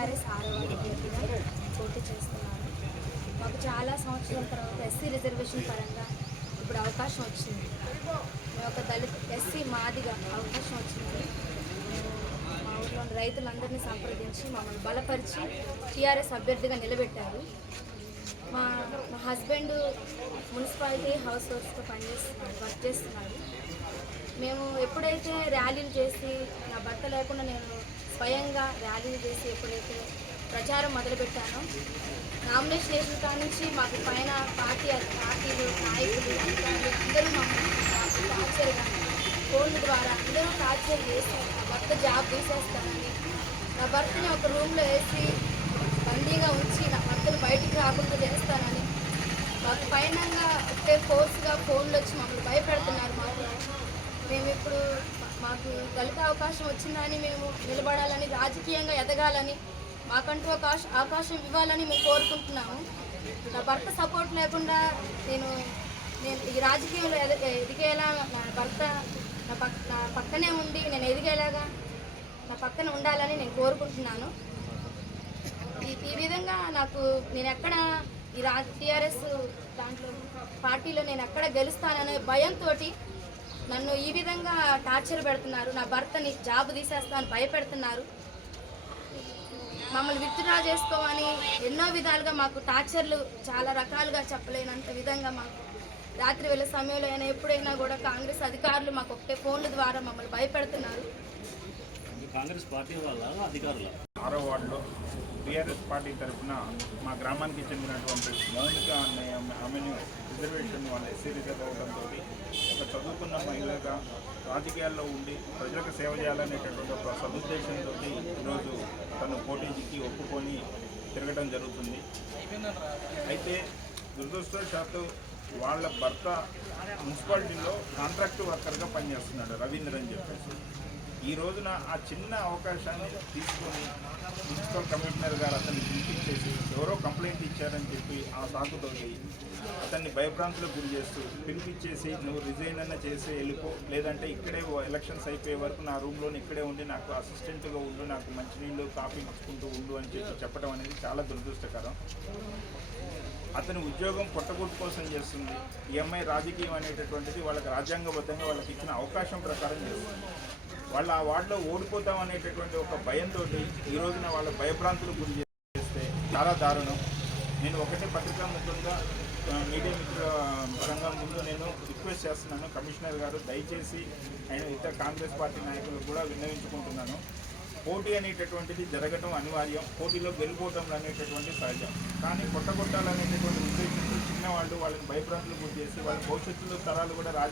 TRS ఆరో అభ్యర్థిగా పోటీ చేస్తున్నాను మాకు చాలా సంవత్సరాల తర్వాత ఎస్సీ రిజర్వేషన్ పరంగా ఇప్పుడు అవకాశం వచ్చింది. మేము ఒక దళిత ఎస్సీ మాదిగా అవకాశం వచ్చింది. మేము మా ఊర్లోని రైతులందరినీ సంప్రదించి మమ్మల్ని బలపరిచి టీఆర్ఎస్ అభ్యర్థిగా నిలబెట్టారు. మా మా హస్బెండ్ మున్సిపాలిటీ హౌస్ వర్క్స్లో పనిచేస్తున్నాడు వర్క్ చేస్తున్నారు. మేము ఎప్పుడైతే ర్యాలీలు చేసి నా భర్త లేకుండా నేను స్వయంగా ర్యాలీలు చేసి ఎప్పుడైతే ప్రచారం మొదలుపెట్టానో నామినేషన్ వేసిన కాడ నుంచి మాకు పైన పార్టీ పార్టీలు నాయకులు అధికారులు అందరూ మమ్మల్ని మాకు కానీ ఫోన్ల ద్వారా అందరూ టార్చర్ చేసి నా భర్త జాబ్ తీసేస్తానని నా భర్తని ఒక రూమ్లో వేసి బందీగా ఉంచి నా భర్తను బయటికి రాకుండా చేస్తానని మాకు పైనంగా ఒకే ఫోర్స్గా ఫోన్లు వచ్చి మమ్మల్ని భయపెడుతున్నారు మాకు. మేము ఇప్పుడు మాకు దళిత అవకాశం వచ్చిందని మేము నిలబడాలని రాజకీయంగా ఎదగాలని మాకంటూ ఒక అవకాశం ఇవ్వాలని మేము కోరుకుంటున్నాము. నా భర్త సపోర్ట్ లేకుండా నేను నేను ఈ రాజకీయంలో ఎద ఎదిగేలా నా భర్త నా పక్ నా పక్కనే ఉండి నేను ఎదిగేలాగా నా పక్కన ఉండాలని నేను కోరుకుంటున్నాను. ఈ ఈ విధంగా నాకు నేను ఎక్కడ ఈ రా టీఆర్ఎస్ దాంట్లో పార్టీలో నేను ఎక్కడ గెలుస్తాననే భయంతో నన్ను ఈ విధంగా టార్చర్ పెడుతున్నారు. నా భర్తని జాబ్ తీసేస్తాను భయపెడుతున్నారు. మమ్మల్ని విత్డ్రా చేసుకోమని ఎన్నో విధాలుగా మాకు టార్చర్లు చాలా రకాలుగా చెప్పలేనంత విధంగా మాకు రాత్రి వేళ సమయంలో అయినా ఎప్పుడైనా కూడా కాంగ్రెస్ అధికారులు మాకు ఒకటే ఫోన్ల ద్వారా మమ్మల్ని భయపెడుతున్నారు. కాంగ్రెస్ పార్టీ వాళ్ళ అధికారుల? ఆరో వార్డులో టీఆర్ఎస్ పార్టీ తరఫున మా గ్రామానికి చెందినటువంటి మౌనిక అనే ఆమె- ఆమెను రిజర్వేషన్ వాళ్ళ ఎస్సీ రిజర్వ్ అవడంతో ఒక చదువుకున్న మహిళగా రాజకీయాల్లో ఉండి ప్రజలకు సేవ చేయాలనేటటువంటి ఒక సదుద్దేశంతో ఈరోజు తను పోటీకి ఒప్పుకొని తిరగడం జరుగుతుంది. అయితే దురదృష్టవశాత్తు వాళ్ళ భర్త మున్సిపాలిటీలో కాంట్రాక్ట్ వర్కర్గా పనిచేస్తున్నాడు రవీంద్ర అని చెప్పేసి. ఈ రోజున ఆ చిన్న అవకాశాన్ని తీసుకొని మున్సిపల్ కమిషనర్ గారు అతన్ని పిలిపించేసి కంప్లైంట్ ఇచ్చారని చెప్పి ఆ సాకుతో అతన్ని భయభ్రాంతులకు గురి చేస్తూ పిలిపించేసి నువ్వు రిజైన్ అన్న చేసి వెళ్ళిపో. లేదంటే ఇక్కడే ఎలక్షన్స్ అయిపోయే వరకు నా రూమ్లో ఇక్కడే ఉండి నాకు అసిస్టెంట్గా ఉండు నాకు మంచినీళ్ళు కాఫీ ఇచ్చుకుంటూ ఉండు అని చెప్పి చెప్పడం అనేది చాలా దురదృష్టకరం. అతని ఉద్యోగం పొట్టగొట్టు కోసం చేస్తుంది. ఈఎంఐ రాజకీయం అనేటటువంటిది వాళ్ళకి రాజ్యాంగబద్ధంగా వాళ్ళకి ఇచ్చిన అవకాశం ప్రకారం చేస్తుంది. వాళ్ళు ఆ వార్డులో ఓడిపోతాం అనేటటువంటి ఒక భయంతో ఈ రోజున వాళ్ళ భయభ్రాంతులు గురి చేస్తే చాలా దారుణం. నేను ఒకటే పత్రికా మిత్రులుగా మీడియా మిత్ర పరంగా ముందు నేను రిక్వెస్ట్ చేస్తున్నాను. కమిషనర్ గారు దయచేసి ఆయన ఇతర కాంగ్రెస్ పార్టీ నాయకులు కూడా విన్నవించుకుంటున్నాను. పోటీ అనేటటువంటిది జరగటం అనివార్యం. పోటీలో గెలిపోవటం అనేటటువంటి సహజం. కానీ కొట్టగొట్టాలనేటటువంటి ఉద్దేశంతో చిన్నవాళ్ళు వాళ్ళని భయప్రాంతులు గురి చేసి వాళ్ళ భవిష్యత్తులో తరాలు కూడా